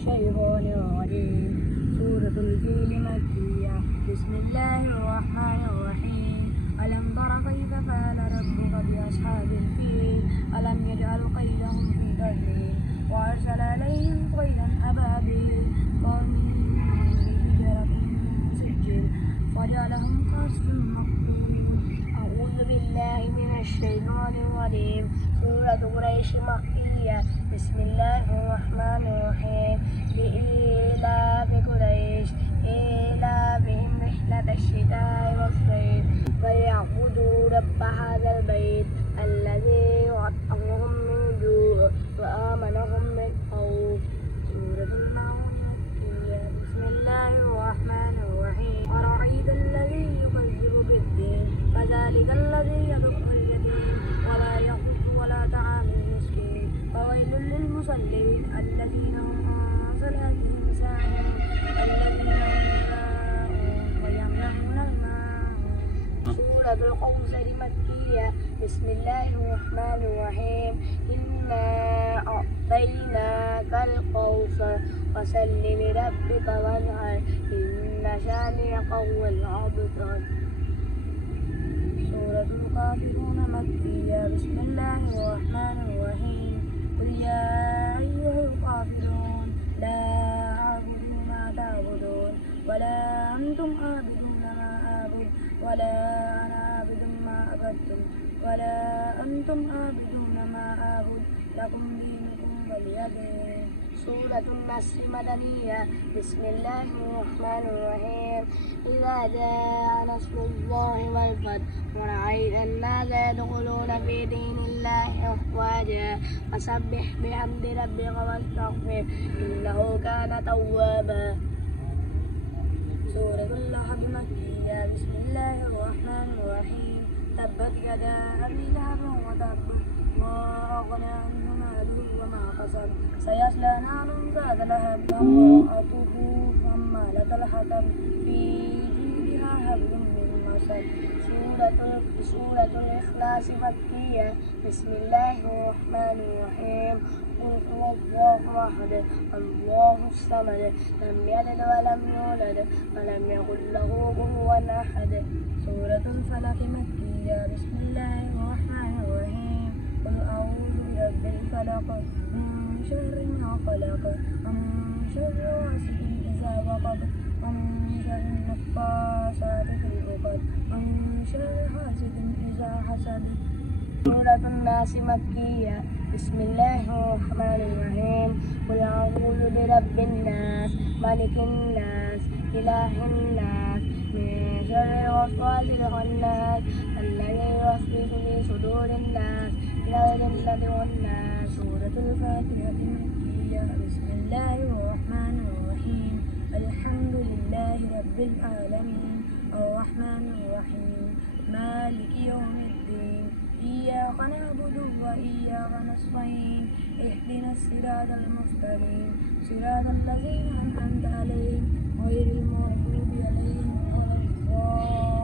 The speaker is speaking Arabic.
الشيطان الرجيم. سورة الفيل مكية. بسم الله الرحمن الرحيم. ألم تر كيف فعل ربك بأصحاب الفيل ألم يجعل كيدهم في تضليل وأرسل عليهم طيرا أبابيل ترميهم بحجارة من سجيل فجعلهم كعصف مأكول. أعوذ بالله من الشيطان الرجيم. سورة قريش مكية. بسم الله الرحمن الرحيم. لإيلاف قريش إيلافهم رحلة الشتاء والصيف فليعبدوا رب هذا البيت الذي أطعمهم من جوع وآمنهم من خوف. سورة المعون مكية. بسم الله الرحمن الرحيم. أرأيت الذي يكذب بالدين فذلك الذي يدعو اليتيم ولا يحض ولا طعام المسكين فويل للمصلين الذين هم عن صلاتهم ساهون الذين هم يراءون ويمنعون الماعون. سورة الكوثر مكية. بسم الله الرحمن الرحيم. إنا أعطيناك الكوثر فصل لربك وانحر إن شانئك هو الأبتر. سورة الكافرون مكية. بسم الله الرحمن الرحيم. قل يا أيها الكافرون لا أعبد ما تعبدون ولا أنتم عابدون ما أعبد ولا أنا عابد ما عبدتم ولا أنتم عابدون ما أعبد لكم دينكم ولي دين. سورة النصر مدنية. بسم الله الرحمن الرحيم. إذا جاء نصر الله والفتح ورأيت الناس يدخلون في دين الله أفواجا فسبح بحمد ربك واستغفر إنه كان توابا. سورة اللهب مكية. بسم الله الرحمن الرحيم. تبت يدا أبي لهب وتب ما أغنى عنه ماله وما كسب سيصلى نارا ذات لهب وامرأته حمالة الحطب في جيدها حبل من مسد. سورة الإخلاص مكية. بسم الله الرحمن الرحيم. قل هو الله أحد الله الصمد لم يلد ولم يولد ولم يكن له كفوا أحد. سورة الفلق مكية. بسم الله الرحمن الرحيم. قل أعوذ برب الفلق من شر ما خلق ومن شر غاسق إذا وقب ومن شر النفاثات في العقد ومن شر حاسد إذا حسد. سورة الناس مكية. بسم الله الرحمن الرحيم. قل أعوذ برب الناس ملك الناس إله الناس من شر الوسواس الخناس الذي يوسوس في صدور الناس من الجنة والناس. سورة الفاتحة مكية. بسم الله الرحمن الرحيم. الحمد لله رب العالمين الرحمن الرحيم مالك يوم الدين إياك نعبد وإياك نستعين اهدنا الصراط المستقيم صراط الذين أنعمت عليهم غير المغضوب عليهم ولا الضالين.